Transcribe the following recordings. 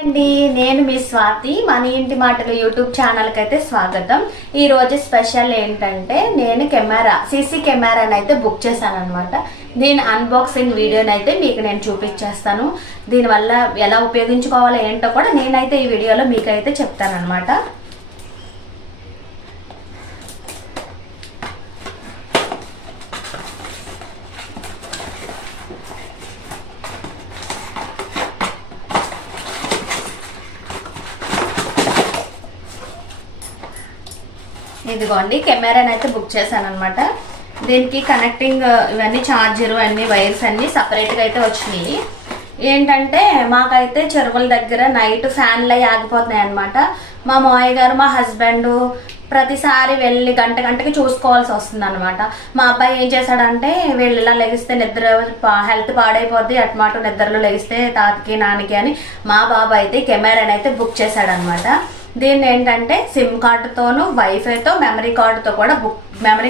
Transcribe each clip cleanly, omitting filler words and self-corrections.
అండి నేను మీ స్వాతి మన ఇంటి మాటలు యూట్యూబ్ ఛానల్ కి అయితే స్వాగతం। ఈ రోజు స్పెషల్ ఏంటంటే నేను సీసీ కెమెరాని అయితే బుక్ చేశాను అన్నమాట। దీని అన్బాక్సింగ్ వీడియోని అయితే మీకు నేను చూపించేస్తాను। దీని వల్ల ఎలా ఉపయోగించుకోవాలో ఏంటో కూడా నేనైతే ఈ వీడియోలో మీకు అయితే చెప్తాను అన్నమాట। ఇదిగోండి కెమెరాని అయితే బుక్ చేశాను అన్నమాట। దీనికి కనెక్టింగ్ ఇవన్నీ ఛార్జర్ అన్ని వైర్స్ అన్ని సపరేట్గా అయితే వచ్చినాయి। ఏంటంటే మాకైతే చెరువుల దగ్గర నైట్ ఫ్యాన్లు అవి ఆగిపోతున్నాయి అన్నమాట। మా మావయ్య గారు మా హస్బెండ్ ప్రతిసారి వెళ్ళి గంటకి చూసుకోవాల్సి వస్తుంది అనమాట। మా అబ్బాయి ఏం చేశాడంటే వీళ్ళు ఇలా లెగిస్తే నిద్ర హెల్త్ పాడైపోద్ది అట్మాట నిద్రలో లెగిస్తే తాతకి నాన్నకి అని మా బాబు అయితే కెమెరాని అయితే బుక్ చేశాడనమాట। దీన్ని ఏంటంటే సిమ్ కార్డుతోను వైఫైతో మెమరీ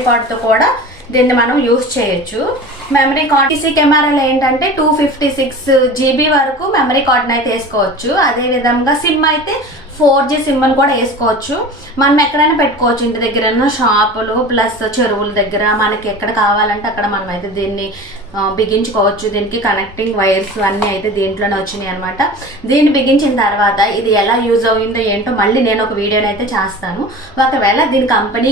కార్డుతో కూడా దీన్ని మనం యూజ్ చేయొచ్చు। మెమరీ కార్డ్ సీసీ కెమెరాలో ఏంటంటే 256 GB వరకు మెమరీ కార్డుని అయితే వేసుకోవచ్చు। అదే విధంగా సిమ్ అయితే 4G సిమ్ అని కూడా వేసుకోవచ్చు। మనం ఎక్కడైనా పెట్టుకోవచ్చు, ఇంటి దగ్గర షాపులు ప్లస్ చెరువుల దగ్గర మనకి ఎక్కడ కావాలంటే అక్కడ మనం అయితే దీన్ని బిగించుకోవచ్చు। దీనికి కనెక్టింగ్ వైర్స్ అన్నీ అయితే దీంట్లోనే వచ్చినాయి అనమాట। దీన్ని బిగించిన తర్వాత ఇది ఎలా యూజ్ అయిందో ఏంటో మళ్ళీ నేను ఒక వీడియోని అయితే చేస్తాను। ఒకవేళ దీని కంపెనీ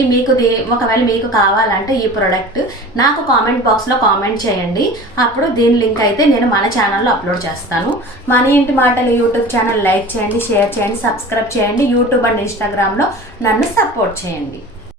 ఒకవేళ మీకు కావాలంటే ఈ ప్రోడక్ట్ నాకు కామెంట్ బాక్స్లో కామెంట్ చేయండి, అప్పుడు దీని లింక్ అయితే నేను మన ఛానల్లో అప్లోడ్ చేస్తాను। మన ఇంటి మాటలు యూట్యూబ్ ఛానల్ లైక్ చేయండి, షేర్ చేయండి, సబ్స్క్రైబ్ చేయండి, యూట్యూబ్ అండ్ ఇన్స్టాగ్రామ్లో నన్ను సపోర్ట్ చేయండి।